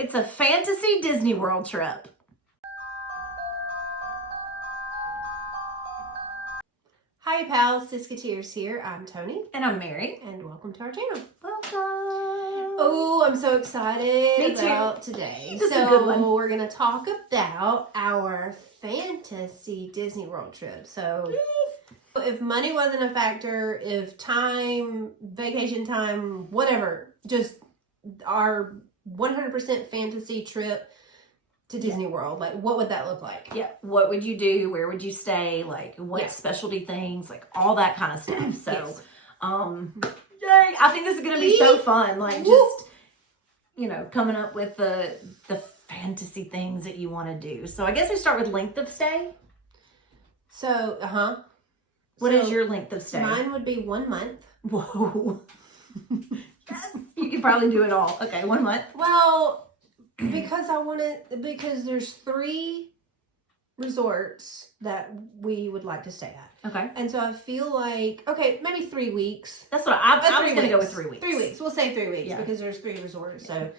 It's a fantasy Disney World trip. Hi pals, Siskateers here. I'm Tony. And I'm Mary. And welcome to our channel. Welcome. Oh, I'm so excited Me too. about today. This is a good one. We're going to talk about our fantasy Disney World trip. So if money wasn't a factor, if time, vacation time, whatever, just our 100% fantasy trip to Disney World, like what would that look like? Yeah. What would you do? Where would you stay? Like what specialty things? Like all that kind of stuff. So, yay! I think this is going to be so fun. Like just, coming up with the fantasy things that you want to do. So I guess we start with length of stay. So, What is your length of stay? Mine would be 1 month. Whoa. Yes. You could probably do it all. Okay, 1 month. Well, because there's 3 resorts that we would like to stay at. Okay. And so I feel like, maybe 3 weeks. That's what I was going to go with 3 weeks. 3 weeks. We'll say 3 weeks because there's 3 resorts. So,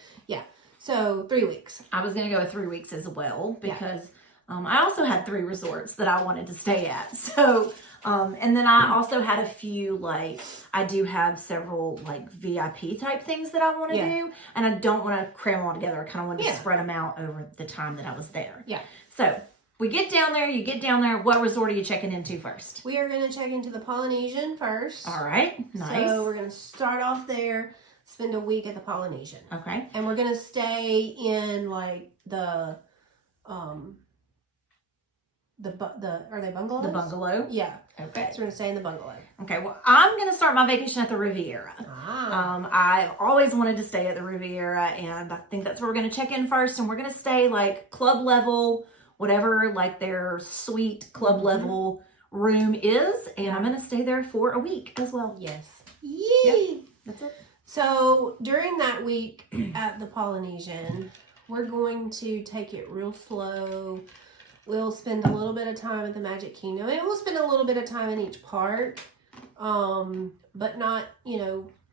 So 3 weeks. I was going to go with 3 weeks as well because I also had 3 resorts that I wanted to stay at. So, and then I also had a few, I do have several, VIP type things that I want to do. And I don't want to cram them all together. I kind of want to spread them out over the time that I was there. Yeah. So, we get down there. You get down there. What resort are you checking into first? We are going to check into the Polynesian first. All right. Nice. So, we're going to start off there, spend a week at the Polynesian. Okay. And we're going to stay in, are they bungalows? The bungalow? Yeah. Okay. So we're going to stay in the bungalow. Okay, well, I'm going to start my vacation at the Riviera. I've always wanted to stay at the Riviera, and I think that's where we're going to check in first, and we're going to stay, club level, whatever, their suite club level room is, and I'm going to stay there for a week as well. Yes. Yay! Yep. That's it. So, during that week at the Polynesian, we're going to take it real slow. We'll spend a little bit of time at the Magic Kingdom, and we'll spend a little bit of time in each park, but not,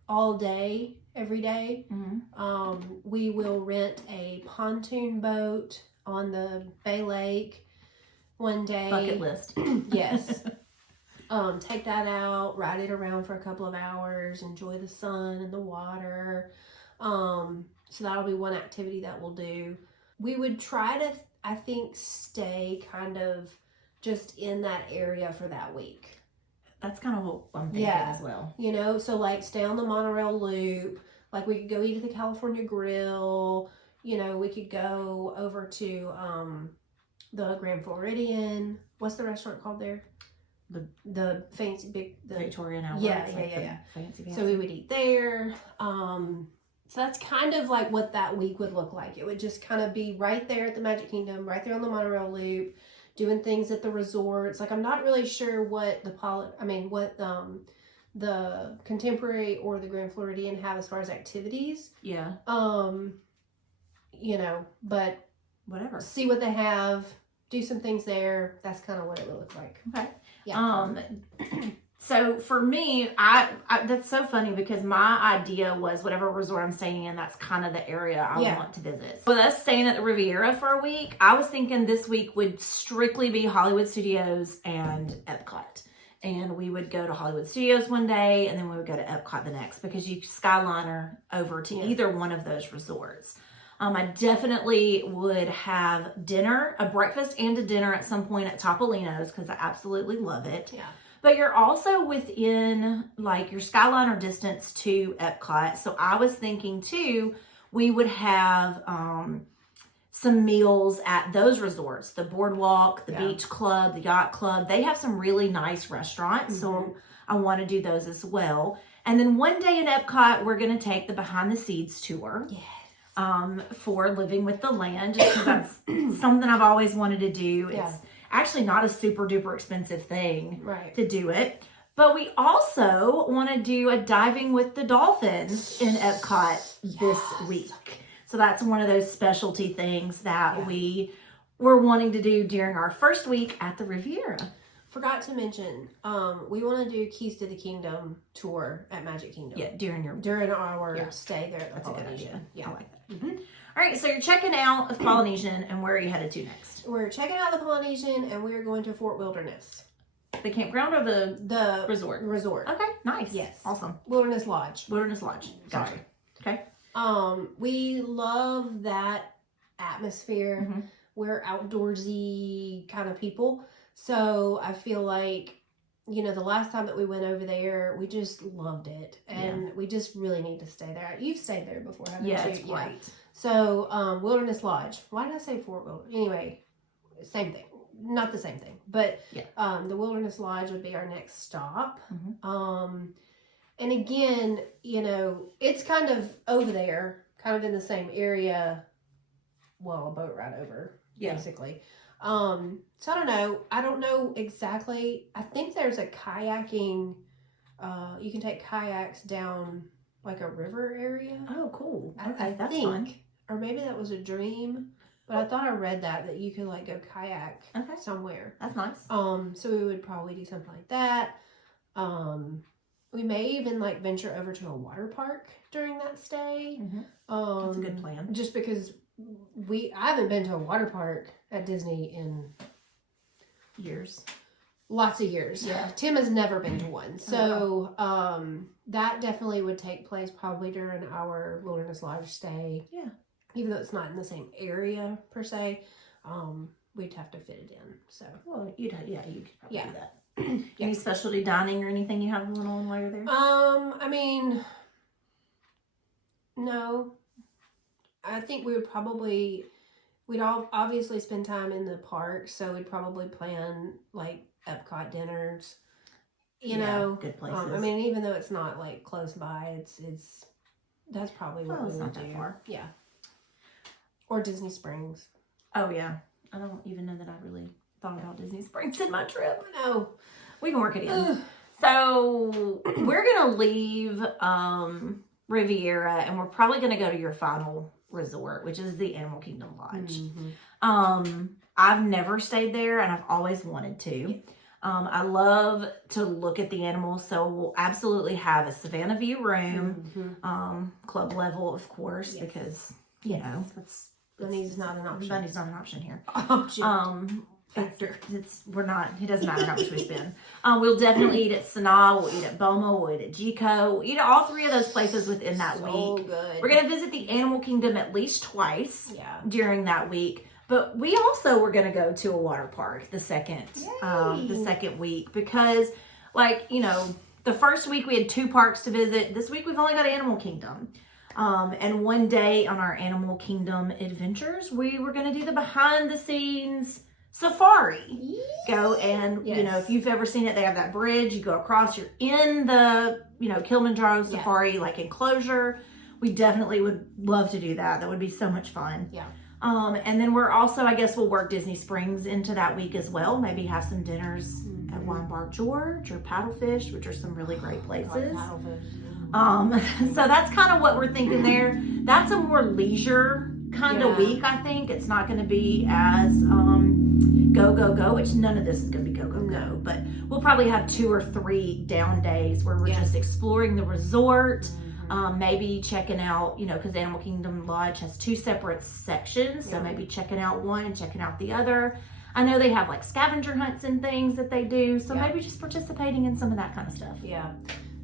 all day, every day. Mm-hmm. We will rent a pontoon boat on the Bay Lake one day. Bucket list. Yes. Take that out, ride it around for a couple of hours, enjoy the sun and the water. So that'll be one activity that we'll do. We would try to, I think, stay kind of just in that area for that week. That's kind of what I'm thinking as well. So stay on the monorail loop. We could go eat at the California Grill. We could go over to the Grand Floridian. What's the restaurant called there? The fancy the Victoria and Albert. Yeah. Fancy. So we would eat there. So that's kind of what that week would look like. It would just kind of be right there at the Magic Kingdom, right there on the monorail loop, doing things at the resorts. I'm not really sure what the Contemporary or the Grand Floridian have as far as activities. Yeah. But whatever. See what they have, do some things there. That's kind of what it would look like. Okay. Yeah. So for me, I that's so funny because my idea was whatever resort I'm staying in, that's kind of the area I want to visit. With us staying at the Riviera for a week, I was thinking this week would strictly be Hollywood Studios and Epcot. And we would go to Hollywood Studios one day, and then we would go to Epcot the next because you skyliner over to either one of those resorts. I definitely would have dinner, a breakfast and a dinner at some point at Topolino's because I absolutely love it. Yeah. But you're also within your Skyliner distance to Epcot. So I was thinking too, we would have some meals at those resorts, the Boardwalk, the Beach Club, the Yacht Club. They have some really nice restaurants. Mm-hmm. So I want to do those as well. And then one day in Epcot, we're going to take the behind the scenes tour. Yes. For Living with the Land, just because that's something I've always wanted to do. It's actually not a super duper expensive thing to do it. But we also want to do a diving with the dolphins in Epcot this week. So that's one of those specialty things that we were wanting to do during our first week at the Riviera. Forgot to mention, we want to do Keys to the Kingdom tour at Magic Kingdom. Yeah, during our stay there at the Polynesian. Yeah, I like that. Mm-hmm. All right, so you're checking out of Polynesian, and where are you headed to next? We're checking out the Polynesian, and we're going to Fort Wilderness. The campground or the resort? Resort. Okay, nice. Yes. Awesome. Wilderness Lodge. Wilderness Lodge. Gotcha. Sorry. Okay. We love that atmosphere. Mm-hmm. We're outdoorsy kind of people. So I feel like, you know, the last time that we went over there, we just loved it. And we just really need to stay there. You've stayed there before, haven't you? Yeah, it's great. So, Wilderness Lodge. Why did I say Fort Wilderness? Anyway, same thing. Not the same thing. But the Wilderness Lodge would be our next stop. Mm-hmm. And again, you know, it's kind of over there, kind of in the same area. Well, a boat ride over, basically. So I don't know exactly. I think there's a kayaking, you can take kayaks down like a river area. Oh, cool. I That's think, fun. or maybe that was a dream, but I thought I read that you could like go kayak somewhere. That's nice. So we would probably do something like that. We may even like venture over to a water park during that stay. Mm-hmm. That's a good plan. Just because I haven't been to a water park at Disney in years. Lots of years. Yeah. Tim has never been to one. So that definitely would take place probably during our Wilderness Lodge stay. Yeah. Even though it's not in the same area per se, we'd have to fit it in. So you could probably do that. Yeah. Any specialty dining or anything you have going on while you're there? I mean, no. I think we'd all obviously spend time in the park, so we'd probably plan like Epcot dinners. You know, good places. I mean, even though it's not like close by, it's that's probably what we would not do. that far. Yeah. Or Disney Springs. Oh yeah, I don't even know that I really thought about Disney Springs in my trip. No, we can work it in. So we're gonna leave Riviera, and we're probably gonna go to your final resort, which is the Animal Kingdom Lodge. Mm-hmm. I've never stayed there, and I've always wanted to. I love to look at the animals, so we'll absolutely have a Savannah View room, club level, of course, because you know money's not an option. Money's not an option here. Factor. It doesn't matter how much we spend. We'll definitely eat at Sanaa, we'll eat at Boma, we'll eat at Jico. We'll eat at all three of those places within that week. Good. We're going to visit the Animal Kingdom at least twice during that week. But we also were going to go to a water park the second week because, like, you know, the first week we had 2 parks to visit. This week we've only got Animal Kingdom. And one day on our Animal Kingdom adventures, we were going to do the behind the scenes safari. Go and, you know, if you've ever seen it, they have that bridge. You go across, you're in the, you know, Kilimanjaro safari, like enclosure. We definitely would love to do that. That would be so much fun. Yeah. And then we're also, I guess we'll work Disney Springs into that week as well. Maybe have some dinners at Wine Bar George or Paddlefish, which are some really great places. So that's kind of what we're thinking there. That's a more leisure kind of week, I think. It's not going to be as go, which none of this is going to be go. But we'll probably have 2 or 3 down days where we're just exploring the resort. Maybe checking out, you know, because Animal Kingdom Lodge has 2 separate sections. So maybe checking out one and checking out the other. I know they have like scavenger hunts and things that they do. So maybe just participating in some of that kind of stuff. Yeah.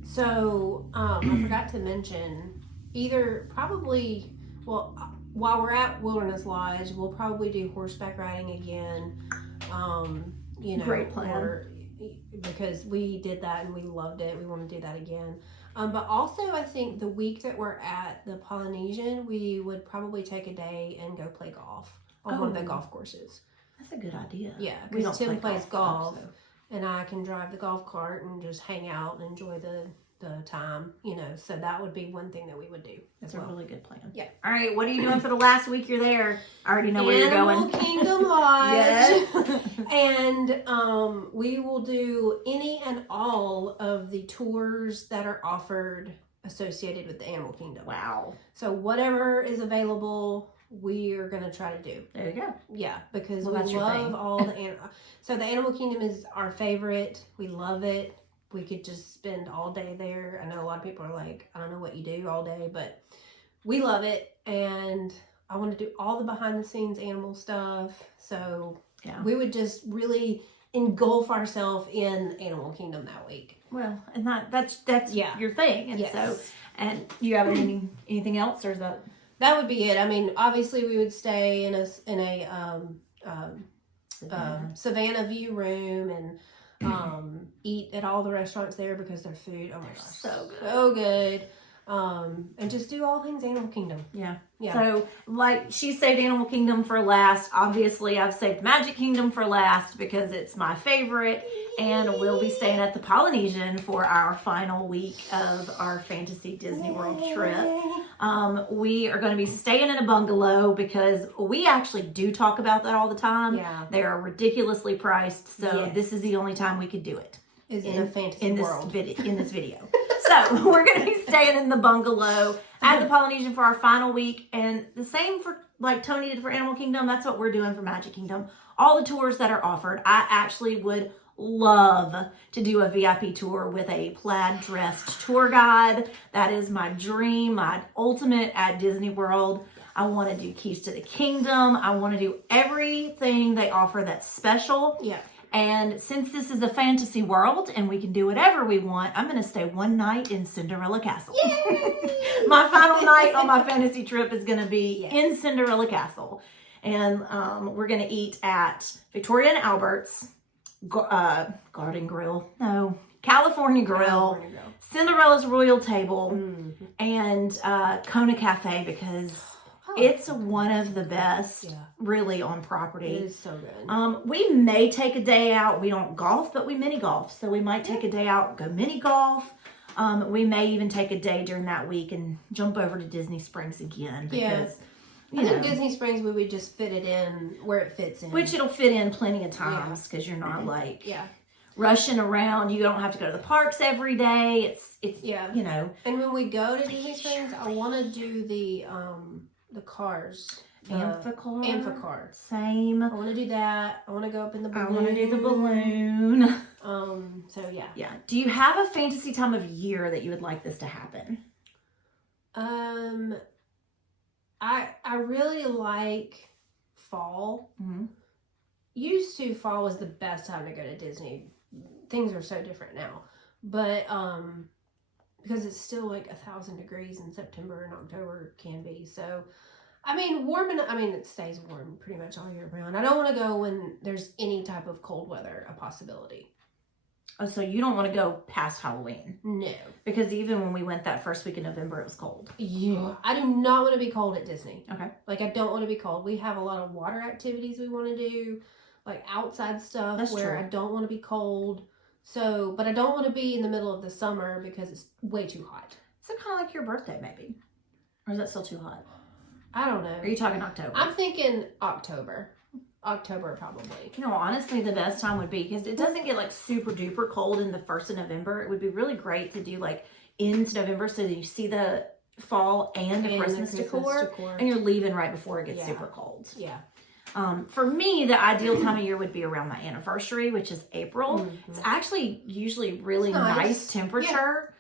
So I forgot to mention while we're at Wilderness Lodge, we'll probably do horseback riding again. You know, great plan. Because we did that and we loved it. We want to do that again. But also, I think the week that we're at the Polynesian, we would probably take a day and go play golf on one of the golf courses. That's a good idea. Yeah, because Tim plays golf, and I can drive the golf cart and just hang out and enjoy the time, you know. So that would be one thing that we would do. That's a really good plan. Yeah. All right, what are you doing for the last week you're there? I already know where you're going. Animal Kingdom Lodge. Yes. And we will do any and all of the tours that are offered associated with the Animal Kingdom. Wow. So whatever is available, we are going to try to do. There you go. Yeah, because we love all the animals. So the Animal Kingdom is our favorite. We love it. We could just spend all day there. I know a lot of people are like, I don't know what you do all day, but we love it. And I want to do all the behind the scenes animal stuff. So Yeah. we would just really engulf ourselves in Animal Kingdom that week. Well, and that's your thing. And so, and you have anything else, or is that? That would be it. I mean, obviously we would stay in a Savannah view room and eat at all the restaurants there because their food, oh my gosh, so good. And just do all things Animal Kingdom. Yeah. So, like, she saved Animal Kingdom for last. Obviously, I've saved Magic Kingdom for last because it's my favorite. And we'll be staying at the Polynesian for our final week of our Fantasy Disney World trip. We are going to be staying in a bungalow because we actually do talk about that all the time. Yeah. They are ridiculously priced. So this is the only time we could do it. In a fantasy world. In this video. So we're going to be staying in the bungalow at the Polynesian for our final week. And the same for like Tony did for Animal Kingdom. That's what we're doing for Magic Kingdom. All the tours that are offered. I actually would love to do a VIP tour with a plaid dressed tour guide. That is my dream, my ultimate at Disney World. I want to do Keys to the Kingdom. I want to do everything they offer that's special. Yeah. And since this is a fantasy world and we can do whatever we want, I'm going to stay one night in Cinderella Castle. My final night on my fantasy trip is going to be in Cinderella Castle. And we're going to eat at Victoria and Albert's, Garden Grill, no, California Grill, Cinderella's Royal Table, and Kona Cafe because it's one of the best really on property. It is so good. We may take a day out. We don't golf, but we mini golf. So we might take a day out, go mini golf. We may even take a day during that week and jump over to Disney Springs again because I think Disney Springs we would just fit it in where it fits in. Which it'll fit in plenty of times because you're not rushing around. You don't have to go to the parks every day. It's you know. And when we go to Disney Springs, I want to do the cars. Amphicar. Same. I want to do that. I want to go up in the balloon. I want to do the balloon. So yeah. Yeah. Do you have a fantasy time of year that you would like this to happen? I really like fall. Mm-hmm. Used to fall was the best time to go to Disney. Things are so different now, but because it's still like 1,000 degrees in September and October can be. So, I mean, it stays warm pretty much all year round. I don't want to go when there's any type of cold weather a possibility. Oh, so you don't want to go past Halloween? No. Because even when we went that first week in November, it was cold. Yeah. I do not want to be cold at Disney. Okay. Like, I don't want to be cold. We have a lot of water activities we want to do, like outside stuff. That's where true. I don't want to be cold. So, but I don't want to be in the middle of the summer because it's way too hot. So kind of like your birthday, maybe. Or is that still too hot? I don't know. Are you talking October? I'm thinking October. October, probably. You know, honestly, the best time would be, because it doesn't get like super duper cold in the 1st of November. It would be really great to do like into November so that you see the fall and the Christmas decor, and you're leaving right before it gets super cold. Yeah. For me, the ideal time of year would be around my anniversary, which is April. Mm-hmm. It's actually usually really nice temperature.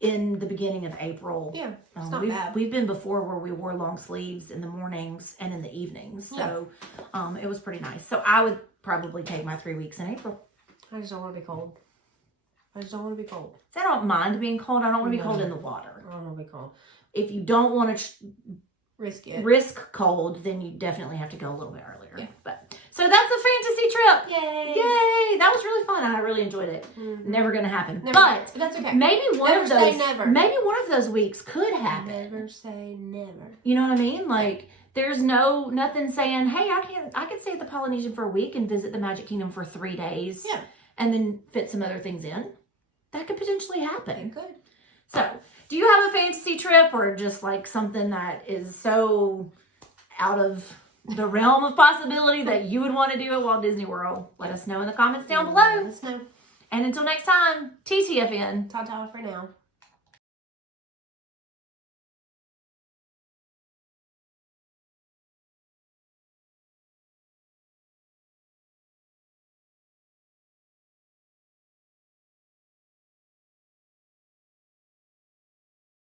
In the beginning of April. Yeah, it's not bad. We've been before where we wore long sleeves in the mornings and in the evenings. So it was pretty nice. So I would probably take my 3 weeks in April. I just don't want to be cold. So I don't mind being cold. I don't want to be cold in the water. I don't want to be cold. If you don't want to risk cold, then you definitely have to go a little bit earlier. Yeah. But so that's a fantasy trip. Yay! That was really fun. I really enjoyed it. Mm-hmm. Never gonna happen. But that's okay. Maybe one of those weeks could happen. Never say never. You know what I mean? Like there's nothing saying, hey, I can stay at the Polynesian for a week and visit the Magic Kingdom for 3 days. Yeah. And then fit some other things in. That could potentially happen. It could. So, do you have a fantasy trip or just like something that is so out of the realm of possibility that you would want to do at Walt Disney World? Let us know in the comments down below. Let us know. And until next time, TTFN. Ta-ta for now.